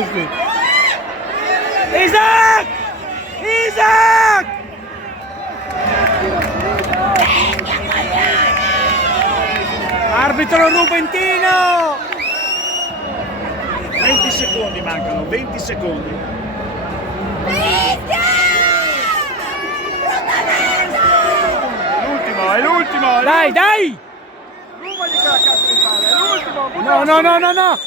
questi. Isaac! Isaac! Arbitro Rubentino! 20 secondi mancano, 20 secondi. L'ultimo, è l'ultimo! Dai, dai! Rubagli quella cazzo di palla, è l'ultimo! No, no, no, no, no!